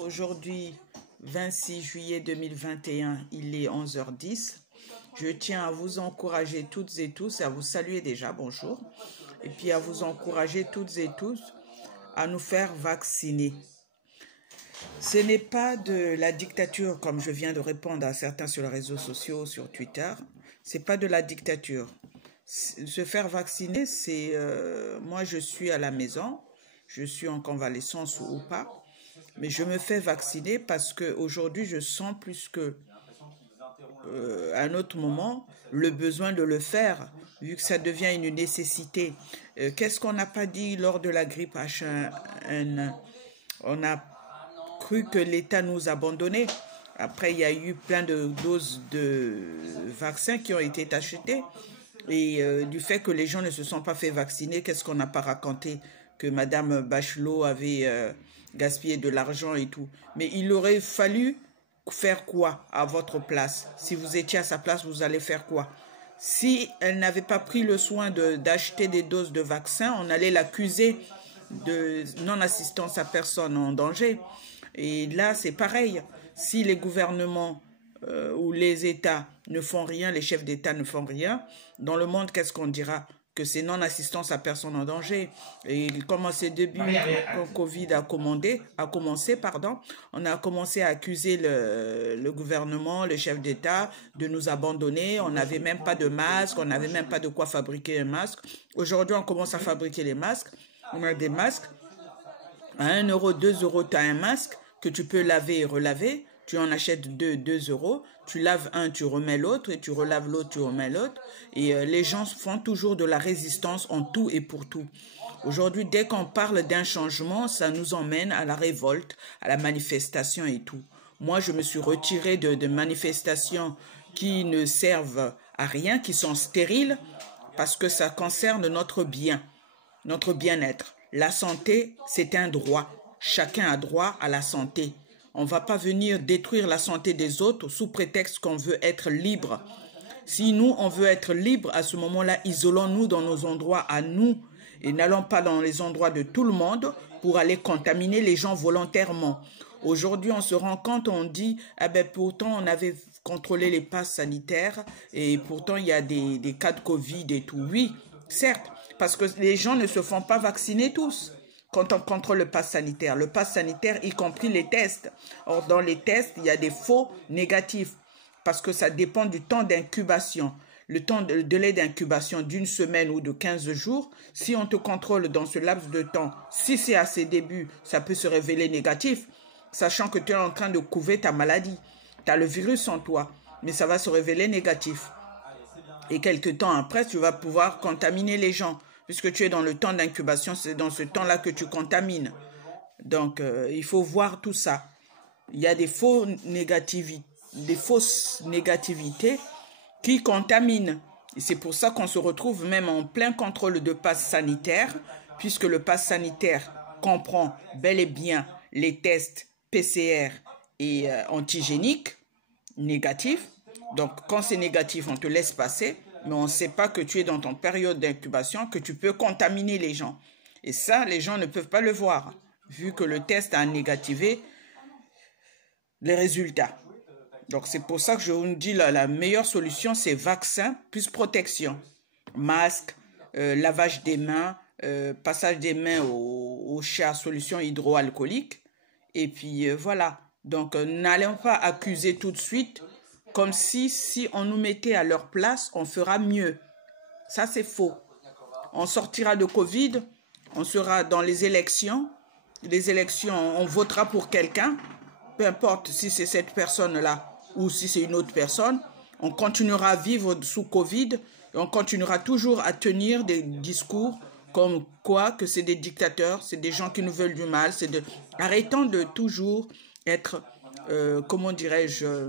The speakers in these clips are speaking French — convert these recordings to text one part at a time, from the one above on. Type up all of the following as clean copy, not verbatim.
Aujourd'hui, 26 juillet 2021, il est 11h10. Je tiens à vous encourager toutes et tous, à vous saluer déjà, bonjour, et puis à vous encourager toutes et tous à nous faire vacciner. Ce n'est pas de la dictature, comme je viens de répondre à certains sur les réseaux sociaux, sur Twitter. C'est pas de la dictature. Se faire vacciner, c'est... moi, je suis à la maison, je suis en convalescence ou pas, mais je me fais vacciner parce qu'aujourd'hui, je sens plus que à un autre moment le besoin de le faire, vu que ça devient une nécessité. Qu'est-ce qu'on n'a pas dit lors de la grippe H1N1? On a cru que l'État nous abandonnait. Après, il y a eu plein de doses de vaccins qui ont été achetées. Et du fait que les gens ne se sont pas fait vacciner, qu'est-ce qu'on n'a pas raconté? Que Madame Bachelot avait gaspillé de l'argent et tout. Mais il aurait fallu faire quoi à votre place? Si vous étiez à sa place, vous allez faire quoi? Si elle n'avait pas pris le soin d'acheter des doses de vaccins, on allait l'accuser de non-assistance à personne en danger. Et là, c'est pareil. Si les gouvernements ou les États ne font rien, les chefs d'État ne font rien, dans le monde, qu'est-ce qu'on dira? Que c'est non-assistance à personne en danger. Et comme c'est début, quand Covid a commencé, on a commencé à accuser le gouvernement, le chef d'État de nous abandonner. On n'avait même pas de masque, on n'avait même pas de quoi fabriquer un masque. Aujourd'hui, on commence à fabriquer les masques. On a des masques. À 1 euro, 2 euros, tu as un masque que tu peux laver et relaver. Tu en achètes 2 euros, tu laves un, tu remets l'autre, et tu relaves l'autre, tu remets l'autre. Et les gens font toujours de la résistance en tout et pour tout. Aujourd'hui, dès qu'on parle d'un changement, ça nous emmène à la révolte, à la manifestation et tout. Moi, je me suis retirée de manifestations qui ne servent à rien, qui sont stériles, parce que ça concerne notre bien, notre bien-être. La santé, c'est un droit. Chacun a droit à la santé. On ne va pas venir détruire la santé des autres sous prétexte qu'on veut être libre. Si nous, on veut être libre, à ce moment-là, isolons-nous dans nos endroits à nous et n'allons pas dans les endroits de tout le monde pour aller contaminer les gens volontairement. Aujourd'hui, on se rend compte, on dit, ah ben pourtant, on avait contrôlé les passes sanitaires et pourtant, il y a des cas de Covid et tout. Oui, certes, parce que les gens ne se font pas vacciner tous. Quand on contrôle le pass sanitaire, y compris les tests. Or, dans les tests, il y a des faux négatifs parce que ça dépend du temps d'incubation. Le délai d'incubation d'une semaine ou de 15 jours, si on te contrôle dans ce laps de temps, si c'est à ses débuts, ça peut se révéler négatif, sachant que tu es en train de couver ta maladie. Tu as le virus en toi, mais ça va se révéler négatif. Et quelques temps après, tu vas pouvoir contaminer les gens. Puisque tu es dans le temps d'incubation, c'est dans ce temps-là que tu contamines. Donc, il faut voir tout ça. Il y a des fausses négativités qui contaminent. Et c'est pour ça qu'on se retrouve même en plein contrôle de passe sanitaire, puisque le passe sanitaire comprend bel et bien les tests PCR et antigéniques négatifs. Donc, quand c'est négatif, on te laisse passer. Mais on ne sait pas que tu es dans ton période d'incubation, que tu peux contaminer les gens. Et ça, les gens ne peuvent pas le voir, vu que le test a négativé les résultats. Donc, c'est pour ça que je vous dis la meilleure solution, c'est vaccin plus protection. Masque, lavage des mains, passage des mains au chat solution hydroalcoolique. Et puis, voilà. Donc, n'allons pas accuser tout de suite comme si on nous mettait à leur place, on fera mieux. Ça, c'est faux. On sortira de Covid, on sera dans les élections. Les élections, on votera pour quelqu'un, peu importe si c'est cette personne-là ou si c'est une autre personne. On continuera à vivre sous Covid et on continuera toujours à tenir des discours comme quoi que c'est des dictateurs, c'est des gens qui nous veulent du mal. Arrêtons de toujours être, comment dirais-je,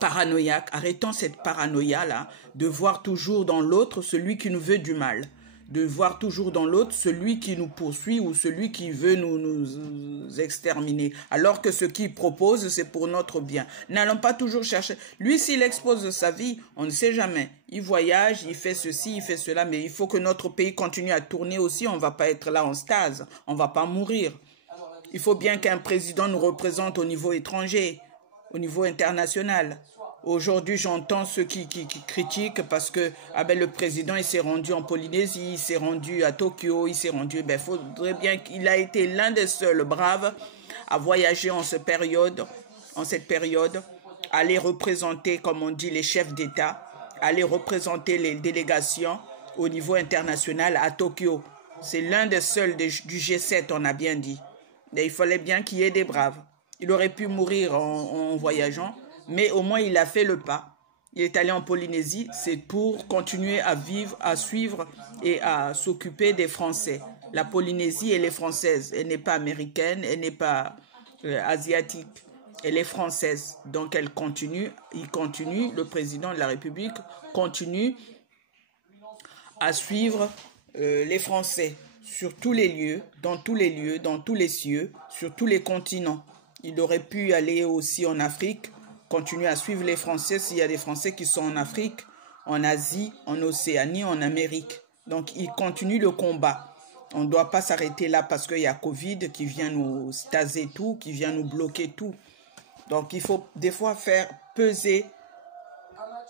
paranoïaque. Arrêtons cette paranoïa-là de voir toujours dans l'autre celui qui nous veut du mal. De voir toujours dans l'autre celui qui nous poursuit ou celui qui veut nous exterminer. Alors que ce qu'il propose, c'est pour notre bien. N'allons pas toujours chercher. Lui, s'il expose sa vie, on ne sait jamais. Il voyage, il fait ceci, il fait cela, mais il faut que notre pays continue à tourner aussi. On ne va pas être là en stase. On ne va pas mourir. Il faut bien qu'un président nous représente au niveau étranger, au niveau international. Aujourd'hui, j'entends ceux qui critiquent parce que le président il s'est rendu en Polynésie, il s'est rendu à Tokyo, il s'est rendu... faudrait bien qu'il a été l'un des seuls braves à voyager en cette période, aller représenter, comme on dit, les chefs d'État, aller représenter les délégations au niveau international à Tokyo. C'est l'un des seuls du G7, on a bien dit. Et il fallait bien qu'il y ait des braves. Il aurait pu mourir en voyageant, mais au moins il a fait le pas. Il est allé en Polynésie, c'est pour continuer à vivre, à suivre et à s'occuper des Français. La Polynésie, elle est française, elle n'est pas américaine, elle n'est pas asiatique, elle est française. Donc elle continue, le président de la République continue à suivre les Français sur tous les lieux, dans tous les cieux, sur tous les continents. Il aurait pu aller aussi en Afrique, continuer à suivre les Français s'il y a des Français qui sont en Afrique, en Asie, en Océanie, en Amérique. Donc il continue le combat. On ne doit pas s'arrêter là parce qu'il y a Covid qui vient nous staser tout, qui vient nous bloquer tout. Donc il faut des fois faire peser,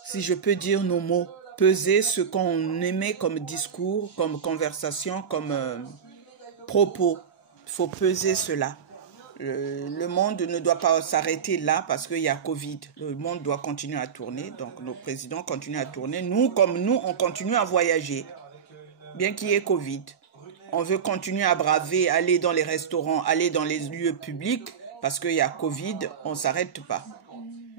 si je peux dire nos mots, peser ce qu'on aimait comme discours, comme conversation, comme propos. Il faut peser cela. Le monde ne doit pas s'arrêter là parce qu'il y a Covid. Le monde doit continuer à tourner. Donc nos présidents continuent à tourner. Nous, comme nous, on continue à voyager. Bien qu'il y ait Covid. On veut continuer à braver, aller dans les restaurants, aller dans les lieux publics. Parce qu'il y a Covid, on ne s'arrête pas.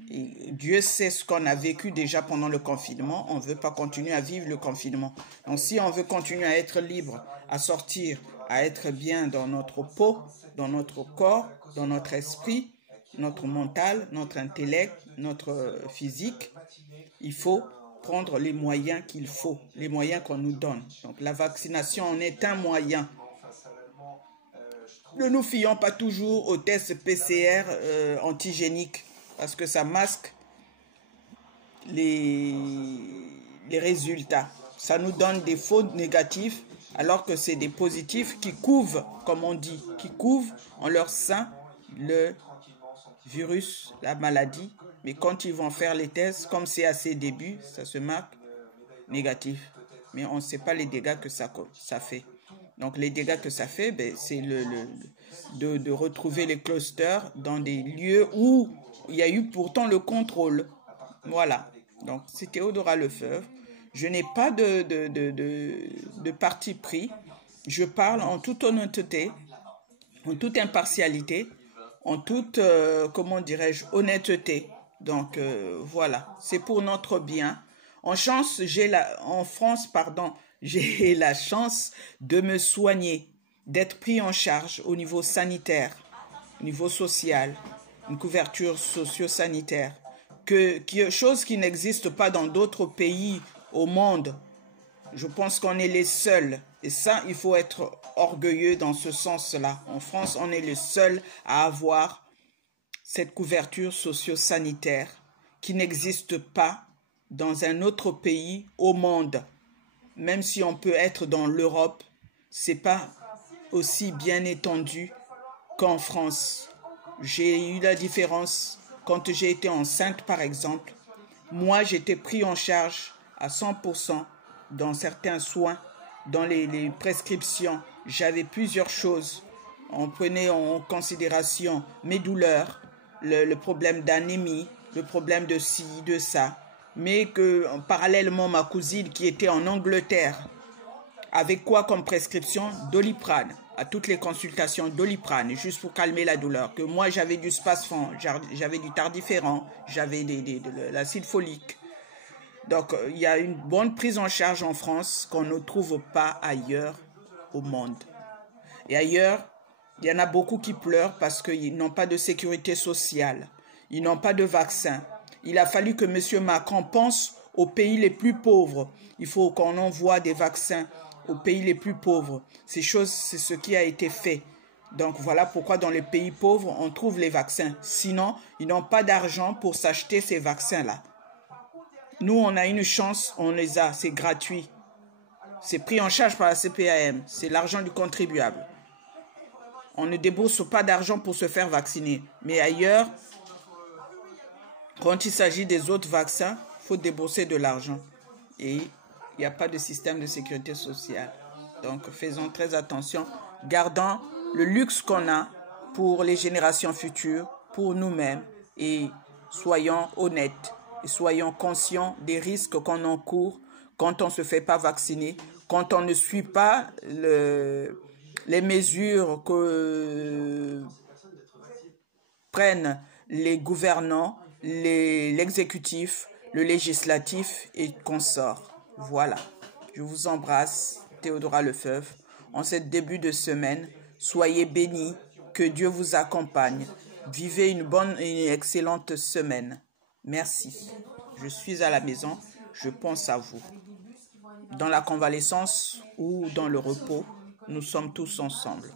Et Dieu sait ce qu'on a vécu déjà pendant le confinement. On ne veut pas continuer à vivre le confinement. Donc si on veut continuer à être libre, à sortir, à être bien dans notre peau, dans notre corps, dans notre esprit, notre mental, notre intellect, notre physique, il faut prendre les moyens qu'il faut, les moyens qu'on nous donne. Donc la vaccination en est un moyen. Ne nous fions pas toujours aux tests PCR antigéniques parce que ça masque les résultats. Ça nous donne des faux négatifs alors que c'est des positifs qui couvent, comme on dit, qui couvent en leur sein le virus, la maladie. Mais quand ils vont faire les tests, comme c'est à ses débuts, ça se marque négatif. Mais on ne sait pas les dégâts que ça fait. Donc les dégâts que ça fait, c'est de retrouver les clusters dans des lieux où il y a eu pourtant le contrôle. Voilà. Donc c'est Théodora Lefebvre. Je n'ai pas de parti pris. Je parle en toute honnêteté, en toute impartialité, en toute, honnêteté. Donc voilà, c'est pour notre bien. En France, j'ai la chance de me soigner, d'être pris en charge au niveau sanitaire, au niveau social, une couverture socio-sanitaire, chose qui n'existe pas dans d'autres pays au monde. Je pense qu'on est les seuls. Et ça, il faut être orgueilleux dans ce sens-là. En France, on est les seuls à avoir cette couverture socio-sanitaire qui n'existe pas dans un autre pays au monde. Même si on peut être dans l'Europe, c'est pas aussi bien étendu qu'en France. J'ai eu la différence quand j'ai été enceinte, par exemple. Moi, j'étais pris en charge à 100% dans certains soins, dans les prescriptions. J'avais plusieurs choses. On prenait en considération mes douleurs, le problème d'anémie, le problème de ci, de ça. Mais que parallèlement, ma cousine qui était en Angleterre, avec quoi comme prescription? Doliprane. À toutes les consultations, Doliprane, juste pour calmer la douleur. Que moi, j'avais du Spasfon, j'avais du Tardiféran, j'avais de l'acide folique. Donc, il y a une bonne prise en charge en France qu'on ne trouve pas ailleurs au monde. Et ailleurs, il y en a beaucoup qui pleurent parce qu'ils n'ont pas de sécurité sociale. Ils n'ont pas de vaccin. Il a fallu que M. Macron pense aux pays les plus pauvres. Il faut qu'on envoie des vaccins aux pays les plus pauvres. C'est ce qui a été fait. Donc voilà pourquoi dans les pays pauvres, on trouve les vaccins. Sinon, ils n'ont pas d'argent pour s'acheter ces vaccins-là. Nous, on a une chance, on les a, c'est gratuit. C'est pris en charge par la CPAM, c'est l'argent du contribuable. on ne débourse pas d'argent pour se faire vacciner. Mais ailleurs, quand il s'agit des autres vaccins, il faut débourser de l'argent. Et il n'y a pas de système de sécurité sociale. Donc, faisons très attention. Gardons le luxe qu'on a pour les générations futures, pour nous-mêmes. Et soyons honnêtes et soyons conscients des risques qu'on encourt quand on ne se fait pas vacciner, quand on ne suit pas les mesures que prennent les gouvernants, l'exécutif, le législatif et consorts. Voilà. Je vous embrasse, Théodora Lefebvre. En ce début de semaine, soyez bénis, que Dieu vous accompagne. Vivez une bonne et excellente semaine. Merci. Je suis à la maison, je pense à vous. Dans la convalescence ou dans le repos, nous sommes tous ensemble.